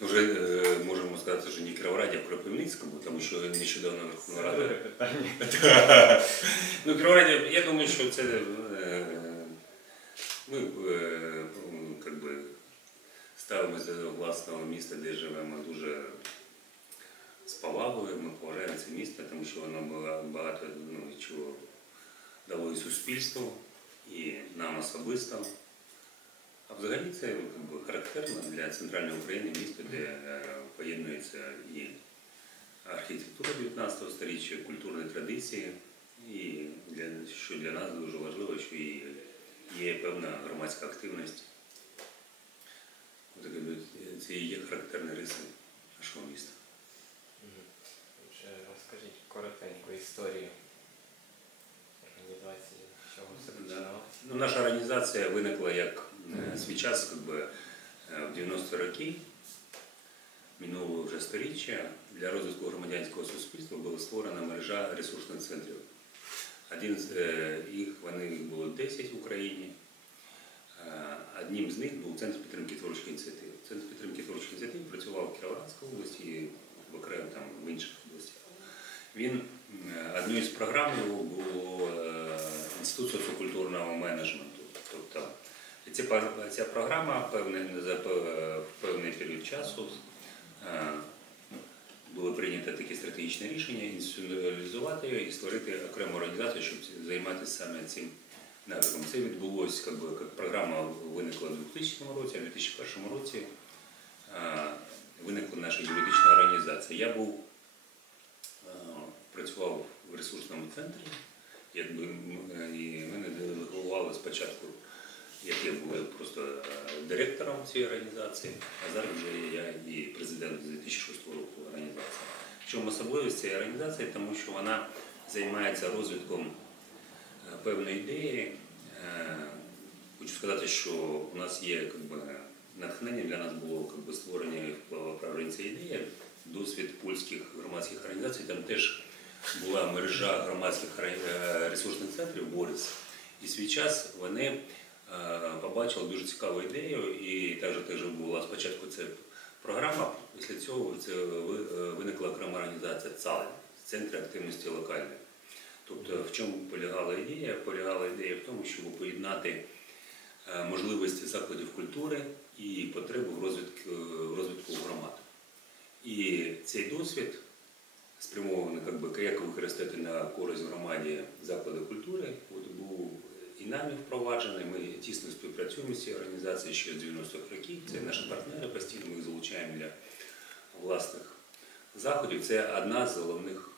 Вже е, можемо сказати, що не в а в Кропивницькому, тому що нещодавно Верховна Рада. питання. Ну, Кіровограді, я думаю, що це е, ми е, как би, ставимося до власного міста, де живемо дуже з повагою. Ми поважаємо це місто, тому що воно багато ну, чого дало і суспільству, і нам особисто. А взагалі це характерно для центральної України місто, де е, поєднується і архітектура 19 століття, культурні традиції, і для, що для нас дуже важливо, що і є певна громадська активність. Це і є характерні риси нашого міста. Розкажіть коротеньку історію організації, чого все Да. починалося. Ну, наша організація виникла як е, свій час как би, е, в 90 роки минулого вже сторіччя для розвитку громадянського суспільства була створена мережа ресурсних центрів. Один з е, їх вони було 10 в Україні. Одним з них був центр підтримки творчих ініціатив. Центр підтримки творчих ініціатив працював в Кіровоградській області в окремо там в інших областях. Він однією з програм його було інститут соціокультурного менеджменту. Тобто ця, ця програма певне, за певний період часу е, було прийнято таке стратегічне рішення інституціалізувати його і створити окрему організацію, щоб займатися саме цим напрямком. Це відбулося, як, би, як програма виникла у 2000 році, а в 2001 році е, виникла наша юридична організація. Я був е, працював в ресурсному центрі, якби е, і мене делегували спочатку, як я був просто е, директором цієї організації, а зараз вже я і президент 2006 року організації. В чому особливість цієї організації? Тому що вона займається розвитком е, певної ідеї. Е, Хочу сказати, що у нас є би, натхнення для нас було би, створення і впливоправлення цієї ідеї. Досвід польських громадських організацій там теж була мережа громадських ресурсних центрів Борис. І свій час вони е, побачили дуже цікаву ідею, і також теж була спочатку це програма. Після цього це е, виникла окрема організація ЦАЛ Центр активності локальної. Тобто, в чому полягала ідея? Полягала ідея в тому, щоб поєднати е, можливості закладів культури і потреби в розвитку, розвитку громад. І цей досвід спрямований, як би, як використати на користь громаді заклади культури, от був і нами впроваджений. Ми тісно співпрацюємо з цією організацією ще з 90-х років. Це наші партнери постійно, ми їх залучаємо для власних заходів. Це одна з головних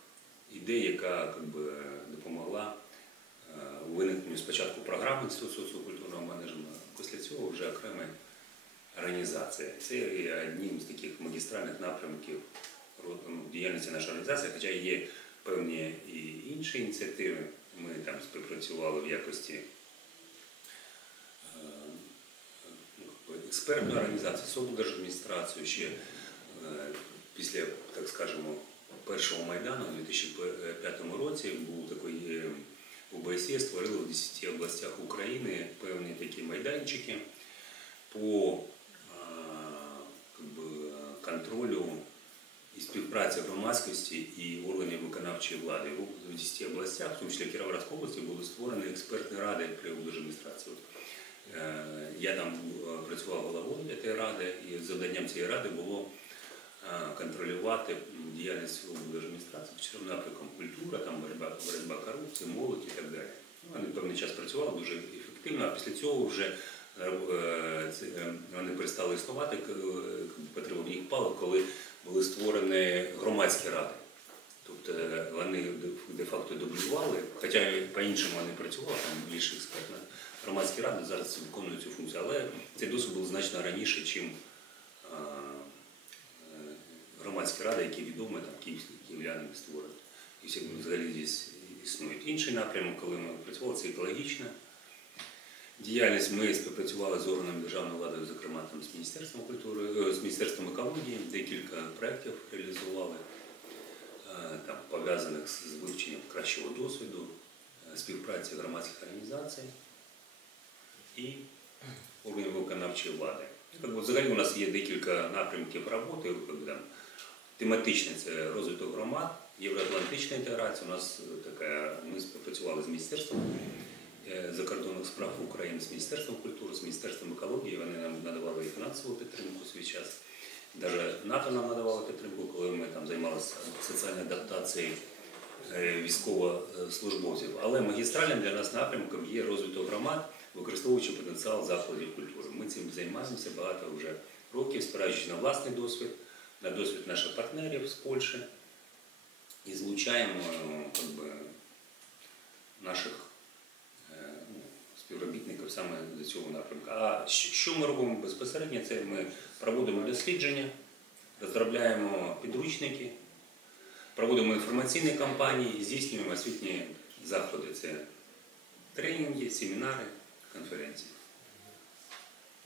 ідей, яка як би, допомогла е, виникненню спочатку програми Інституту соціокультурного менеджменту, а після цього вже окрема організація. Це є одним з таких магістральних напрямків ну, діяльності нашої організації, хоча є певні і інші ініціативи. Ми там співпрацювали в якості е, ну, організації, з облдержадміністрацією ще е, після, так скажемо, першого майдану у 2005 році був такий е, ОБСЄ створили в 10 областях України певні такі майданчики по е, контролю і співпраці громадськості і органів виконавчої влади. У 10 областях, в тому числі Кіровоградській області, були створені експертні ради при облдержадміністрації. Е, Я там е, працював головою цієї ради, і завданням цієї ради було е, контролювати діяльність облдержадміністрації чотирьом напрямкам культура, там боротьба, боротьба корупції, молодь і так далі. Ну, Вони певний час працювали дуже ефективно, а після цього вже вони перестали існувати, потреба в них впала, коли були створені громадські ради. Тобто е, вони де- де-факто дублювали, хоча по-іншому вони працювали, там більш експертно. Громадські ради зараз виконують цю функцію, але цей досвід був значно раніше, ніж громадські ради, які відомі там київські київлянами створені. І всі взагалі здесь існують. Інший напрямок, коли ми працювали, це екологічна діяльність. Ми співпрацювали з органами державної влади, зокрема там, з Міністерством культури, е, з Міністерством екології, декілька проєктів реалізували, е, там, пов'язаних з вивченням кращого досвіду, е, співпраці громадських організацій і органів виконавчої влади. Би, взагалі у нас є декілька напрямків роботи. Там, тематичне це розвиток громад, євроатлантична інтеграція. У нас е, така, ми співпрацювали з Міністерством е, закордонних справ України, з Міністерством культури, з Міністерством екології. Вони нам надавали і фінансову підтримку у свій час. Навіть НАТО нам надавало підтримку, коли ми там займалися соціальною адаптацією е, військовослужбовців. Але магістральним для нас напрямком є розвиток громад, використовуючи потенціал закладів культури. Ми цим займаємося багато вже років, спираючись на власний досвід, на досвід наших партнерів з Польщі і злучаємо би, наших ну, співробітників саме до цього напрямку. А що ми робимо безпосередньо? Це ми проводимо дослідження, розробляємо підручники, проводимо інформаційні кампанії, здійснюємо освітні заходи. Це тренінги, семінари, конференції.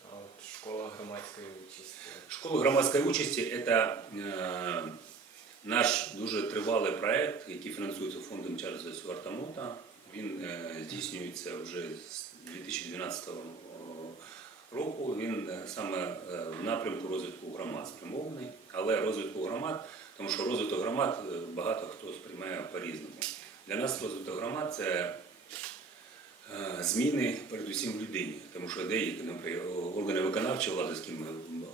А от школа громадської участі. Школа громадської участі це е, наш дуже тривалий проект, який фінансується фондом Чарльза Стюарта Мота. Він е, здійснюється вже з 2012 року. Він е, саме е, в напрямку розвитку громад спрямований, але розвитку громад, тому що розвиток громад е, багато хто сприймає по-різному. Для нас розвиток громад це е, зміни передусім людині, тому що деякі, наприклад, органи виконавчої влади, з ким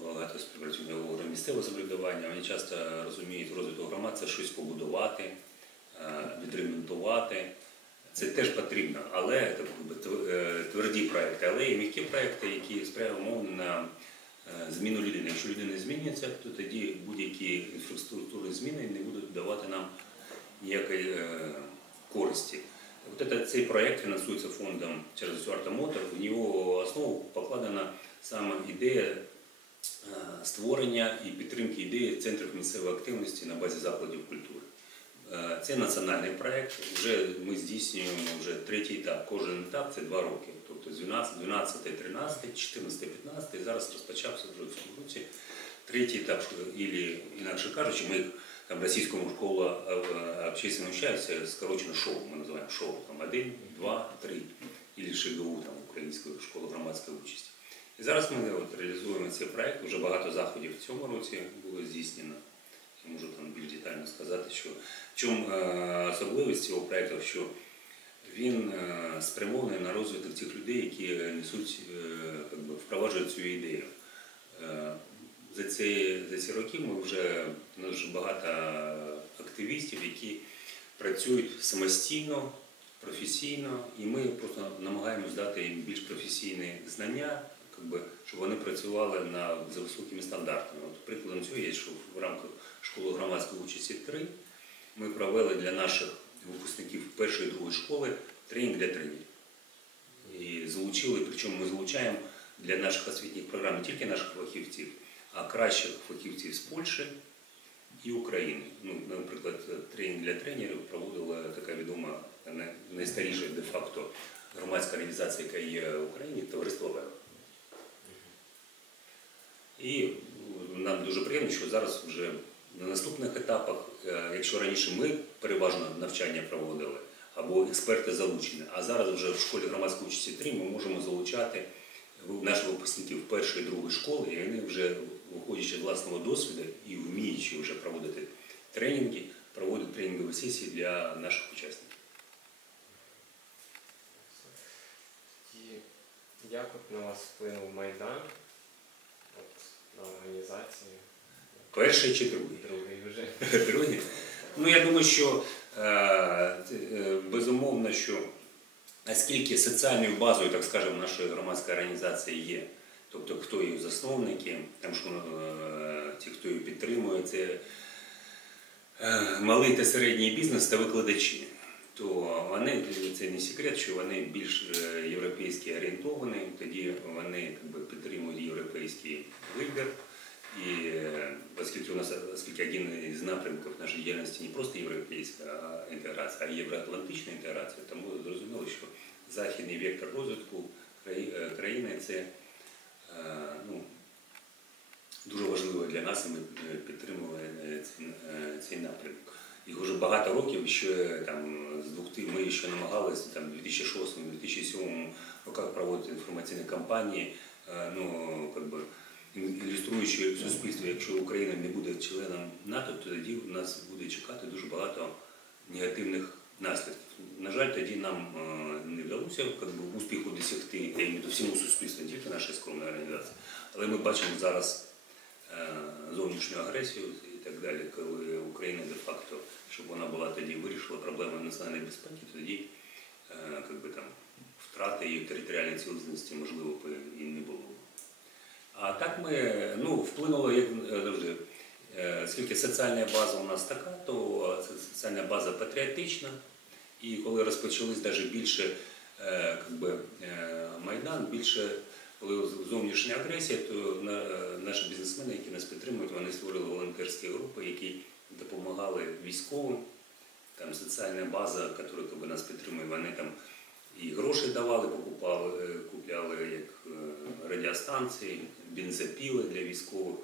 багато співпрацюємо, органи місцевого самоврядування, вони часто розуміють розвиток громад це щось побудувати, е, відремонтувати. Це теж потрібно, але тв- е, тверді проекти, але і м'які проекти, які сприяють умовно на е, зміну людини. Якщо людина не змінюється, то тоді будь-які інфраструктурні зміни не будуть давати нам ніякої е, користі. От это, цей проект фінансується фондом через Стюарта Мотор. В нього основу покладена саме ідея створення і підтримки ідеї центрів місцевої активності на базі закладів культури. Е, Це національний проект. Вже ми здійснюємо вже третій етап. Кожен етап це два роки. Тобто з 12, 12, 13, 14, 15. І зараз розпочався вже в цьому році третій етап, і інакше кажучи, ми там російському школа э, общественного счастья, скорочено шоу, ми називаємо шоу, там один, два, три, і ШГУ, там Української школи громадської участі. І зараз ми от, реалізуємо цей проект, вже багато заходів в цьому році було здійснено. Можу там більш детально сказати, що в чому е, особливість цього проекту, що він е, спрямований на розвиток цих людей, які несуть, е, би, впроваджують цю ідею. За ці, за ці роки ми вже у нас вже багато активістів, які працюють самостійно, професійно, і ми просто намагаємось дати їм більш професійні знання, би, щоб вони працювали на, за високими стандартами. От прикладом цього є, що в рамках школи громадської участі 3 ми провели для наших випускників першої і другої школи тренінг для тренерів. І залучили, причому ми залучаємо для наших освітніх програм не тільки наших фахівців, а кращих фахівців з Польщі і України. Ну, наприклад, тренінг для тренерів проводила така відома найстаріша де-факто громадська організація, яка є в Україні, товариство ВЕВ. І нам дуже приємно, що зараз вже на наступних етапах, е, якщо раніше ми переважно навчання проводили, або експерти залучені, а зараз вже в школі громадської участі 3 ми можемо залучати наших випускників першої і другої школи, і вони вже, виходячи з власного досвіду і вміючи вже проводити тренінги, проводять тренінгові сесії для наших учасників. Як от на вас вплинув Майдан? На організацію? Перший чи другий? Другий вже. Друге. Ну, я думаю, що е, е, безумовно, що оскільки соціальною базою, так скажемо, нашої громадської організації є, тобто хто її засновники, там що е, ті, хто її підтримує, це малий та середній бізнес та викладачі. То вони це не секрет, що вони більш е, європейські орієнтовані, тоді вони якби, підтримують європейський вибір. І е, оскільки у нас оскільки один із напрямків нашої діяльності не просто європейська інтеграція, а євроатлантична інтеграція, тому зрозуміло, що західний вектор розвитку е, країни це е, ну, дуже важливо для нас, і ми е, підтримуємо е, е, цей напрямок. І вже багато років ще там з 2000 ми ще намагалися там в 2006-2007 роках проводити інформаційні кампанії. Е, Ну, как би, ілюструючи суспільство, якщо Україна не буде членом НАТО, то тоді нас буде чекати дуже багато негативних наслідків. На жаль, тоді нам е, не вдалося как би, успіху досягти я в всьому суспільству, не тільки нашої скромної організації. Але ми бачимо зараз е, зовнішню агресію так далі, коли Україна де-факто, щоб вона була тоді вирішила проблеми національної безпеки, тоді е, би, там, втрати її територіальної цілісності, можливо, і не було. А так ми ну, вплинуло, як е, завжди, е, оскільки соціальна база у нас така, то соціальна база патріотична. І коли розпочались навіть більше е, би, е, Майдан, більше коли зовнішня агресія, то наші бізнесмени, які нас підтримують, вони створили волонтерські групи, які допомагали військовим. Там соціальна база, яка как нас підтримує, вони там і гроші давали, покупали, е, купляли як е, радіостанції, бензопіли для військових.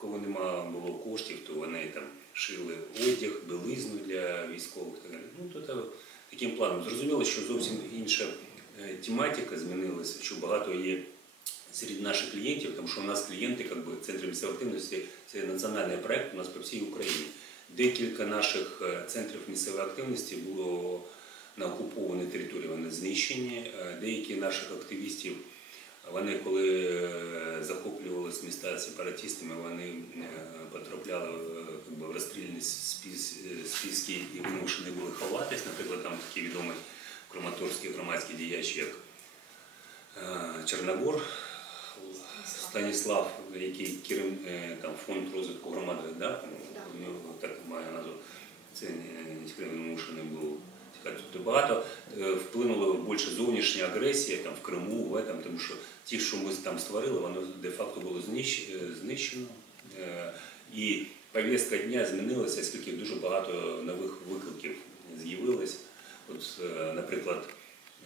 Кого нема було коштів, то вони там шили одяг, білизну для військових. Ну, то та- таким планом. Зрозуміло, що зовсім інша е, тематика змінилася, що багато є серед наших клієнтів, тому що у нас клієнти, як би, центри місцевої активності, це національний проект у нас по всій Україні. Декілька наших е, центрів місцевої активності було на окупованій території, вони знищені. Е, Деякі наших активістів, вони коли е, захоплювалися міста сепаратистами, вони потрапляли е, би, в розстрільні списки і вимушені були ховатись. Наприклад, там такі відомі краматорські громадські діячі, як Чорногор, Станіслав, який керів е, там фонд розвитку громади, да? у нього так має назву. Це не вимушений був. тікати. Тобто багато е, вплинуло більше зовнішня агресія там в Криму, в этом, тому що ті, що ми там створили, воно де-факто було е, знищено. Е, І повістка дня змінилася, оскільки дуже багато нових викликів з'явилось. От, е, наприклад,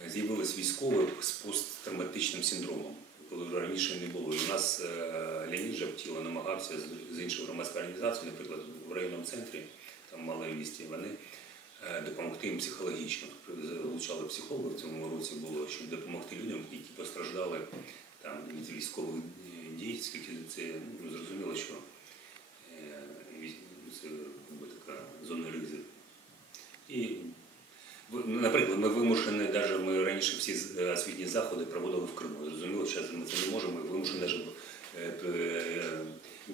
з'явились військові з посттравматичним синдромом, коли раніше не було. І у нас е, Леонід Жавтіло намагався з- іншою громадською організацією, наприклад, в районному центрі, там в малому місті, вони е, допомогти їм психологічно. Залучали психолога в цьому році було, щоб допомогти людям, які постраждали там, від військових дій, оскільки це ну, зрозуміло, що е, це така зона ризику. І в- ну, Наприклад, ми вимушені, навіть ми раніше всі е, освітні заходи проводили в Криму. Зрозуміло, зараз ми це не можемо, ми вимушені навіть е, е,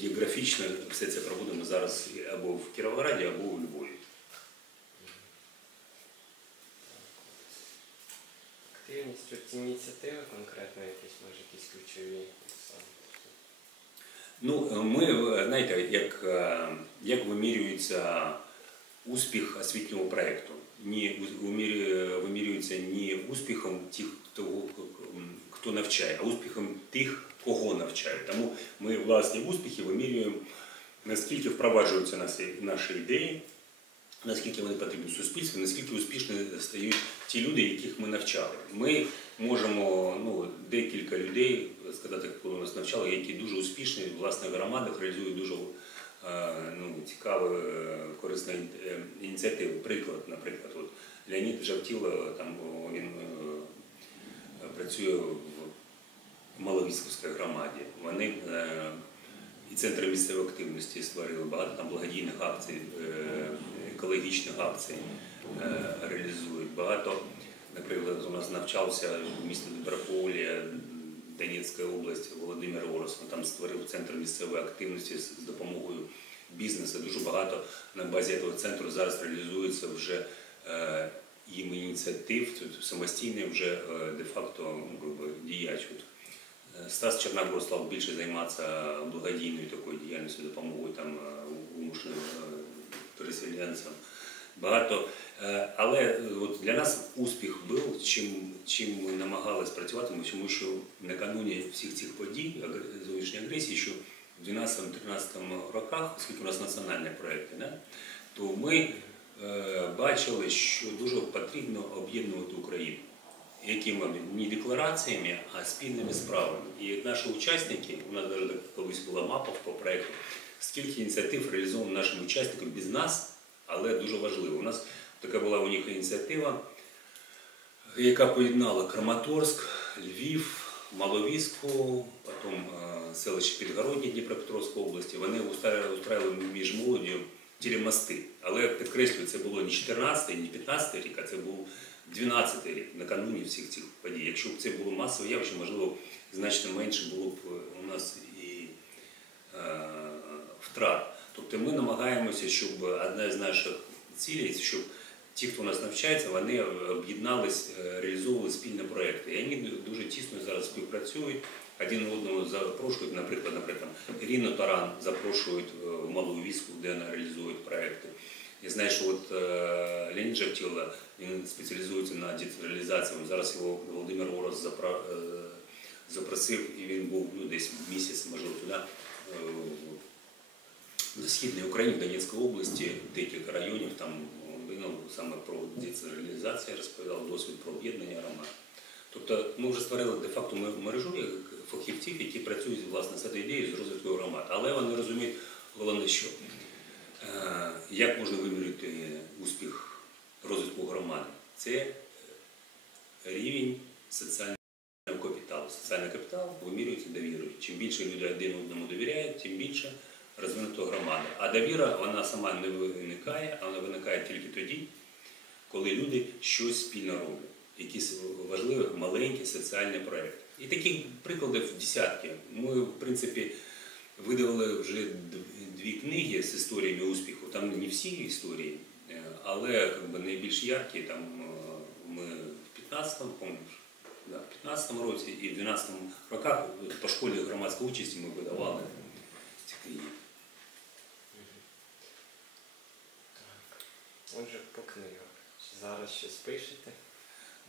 географічно все це проводимо зараз або в Кіровограді, або у Львові. Активність, от ініціативи конкретно якісь, може якісь ключові. Ну, ми, знаєте, як, як вимірюється успіх освітнього проєкту. Не вимірю- вимірюється не успіхом тих, хто, хто навчає, а успіхом тих, кого навчають. Тому ми власні успіхи вимірюємо, наскільки впроваджуються наші, ідеї, наскільки вони потрібні суспільству, наскільки успішні стають ті люди, яких ми навчали. Ми можемо ну, декілька людей сказати, коли нас навчали, які дуже успішні в громадах, реалізують дуже е, ну, цікаві, е, корисні е. Приклад, наприклад, от Леонід Жавтіло, там він е, працює в Маловіськовській громаді. Вони е, і центри місцевої активності створили багато там благодійних акцій, е, екологічних акцій е, реалізують. Багато, наприклад, у нас навчався в місті Доброполі, Донецька область, Володимир Орос. Там створив центр місцевої активності з допомогою бізнесу. Дуже багато на базі цього центру зараз реалізується вже е, їм ініціатив, самостійний вже е, де-факто діяч. Стас Черногор став більше займатися благодійною такою діяльністю, допомогою там е, вимушеним е, переселенцям. Багато. Е, Але е, от для нас успіх був, чим, чим ми намагалися працювати, тому що накануні всіх цих подій, зовнішньої агресії, що в 12-13 роках, оскільки у нас національні проекти, то ми е, бачили, що дуже потрібно об'єднувати Україну якими не деклараціями, а спільними справами. І наші учасники, у нас навіть колись була мапа по проєкту, скільки ініціатив реалізовано нашими учасниками без нас, але дуже важливо. У нас така була у них ініціатива, яка поєднала Краматорськ, Львів, Маловіську, потім селище Підгородні Дніпропетровської області. Вони устра- устраювали між молоддю телемости. Але підкреслюю, це було не 14 не 15 рік, а це був 12 рік, накануні всіх цих подій. Якщо б це було масове явище, можливо, значно менше було б е, у нас і е, втрат. Тобто ми намагаємося, щоб одна з наших цілей, щоб ті, хто у нас навчається, вони об'єднались, е, реалізовували спільні проекти. І вони дуже тісно зараз співпрацюють. Один одного запрошують, наприклад, наприклад, Ірину Таран запрошують в Малу Віску, де вона реалізує проекти. Я знаю, що от е, Леонід Жавтіла, він спеціалізується на децентралізації. Зараз його Володимир Орос е, запросив, і він був ну, десь місяць, можливо, туди. е, на східній Україні, в Донецькій області, декілька районів, там він саме про децентралізацію розповідав, досвід про об'єднання громад. Тобто ми вже створили де-факто ме- мережу фахівців, які працюють власне з цією ідеєю з розвитку громад. Але вони розуміють головне, що е, як можна вимірити успіх розвитку громади? Це е, рівень соціального капіталу. Соціальний капітал вимірюється довірою. Чим більше люди один одному довіряють, тим більше розвинута громада. А довіра вона сама не виникає, а вона виникає тільки тоді, коли люди щось спільно роблять, якісь важливі маленькі соціальні проекти. І таких прикладів десятки. Ми, в принципі, видали вже дві книги з історіями успіху. Там не всі історії, е, але би, найбільш яркі. Там е, ми в 15-му, помниш, да, в 15-му році і в 12-му роках по школі громадської участі ми видавали ці книги. Отже, по книгах. Зараз щось пишете?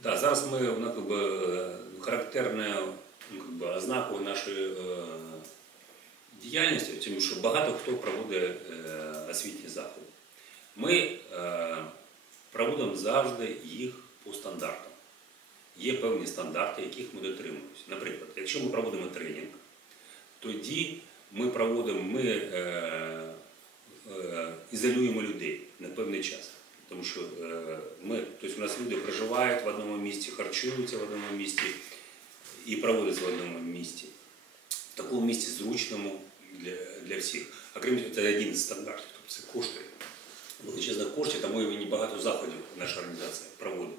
Да, зараз ми би, е, характерною ну, ознакою нашої е, діяльності, тому що багато хто проводить е, освітні заходи. Ми проводимо завжди їх по стандартам. Є певні стандарти, яких ми дотримуємося. Наприклад, якщо ми проводимо тренінг, тоді ми проводимо, ми ізолюємо людей на певний час. Тому що е, ми, тобто у нас люди проживають в одному місці, харчуються в одному місці і проводяться в одному місці. В такому місці зручному для, для всіх. А крім того, це один з стандартів, тобто це коштує. Величезних коштів, тому і багато заходів наша організація проводить.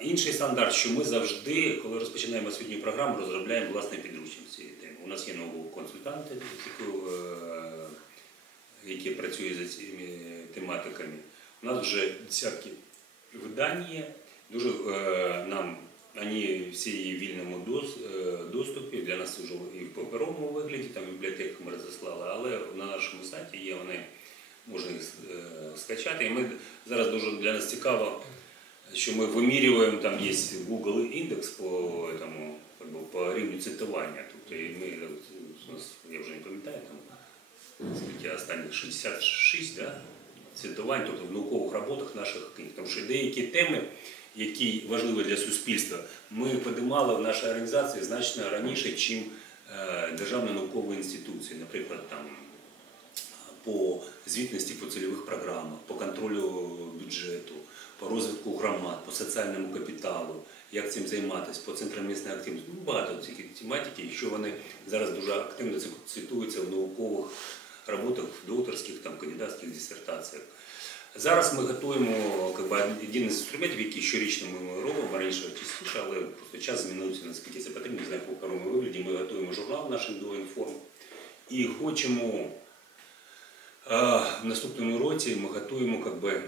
Інший стандарт, що ми завжди, коли розпочинаємо освітню програму, розробляємо власний підручник цієї теми. У нас є науково-консультанти, які, е, які працюють за цими тематиками. У нас вже десятки видань є. Дуже е, нам вони всі є в вільному е, доступі. Для нас вже і в паперовому вигляді, там в ми розіслали, але на нашому сайті є вони, можна їх е, скачати. І ми зараз дуже для нас цікаво, що ми вимірюємо, там є Google індекс по, по рівню цитування. Тобто ми, у нас, я вже не пам'ятаю, там скільки останніх 66 да, цитувань, тобто в наукових роботах наших книг. Тому що деякі теми, які важливі для суспільства, ми подимали в нашій організації значно раніше, ніж державні наукові інституції, наприклад, там по звітності по цільових програмах, по контролю бюджету, по розвитку громад, по соціальному капіталу, як цим займатися, по центрам місної активності. Ну, багато цієї тематики, що вони зараз дуже активно ци- цитуються в наукових роботах, в докторських, там, кандидатських дисертаціях. Зараз ми готуємо как би, один із інструментів, який щорічно ми робимо, раніше частіше, але просто час змінився, наскільки це потрібно, не знаю, в якому вигляді. Ми готуємо журнал наш «Індоінформ» і хочемо а, в наступному році ми готуємо как би, е,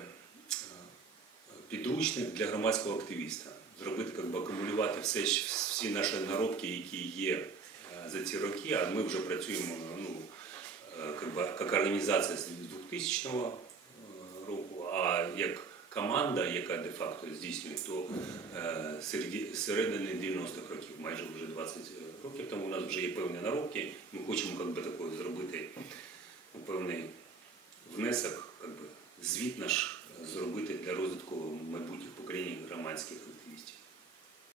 підручник для громадського активіста. Зробити, как би, акумулювати все, всі наші наробки, які є е, за ці роки, а ми вже працюємо ну, е, как би, як організація з 2000 е, року, а як команда, яка де-факто здійснює, то е, середини 90-х років, майже вже 20 років тому у нас вже є певні наробки. Ми хочемо как би, такою зробити ну, певний внесок, как би, звіт наш зробити для розвитку майбутніх поколінь громадських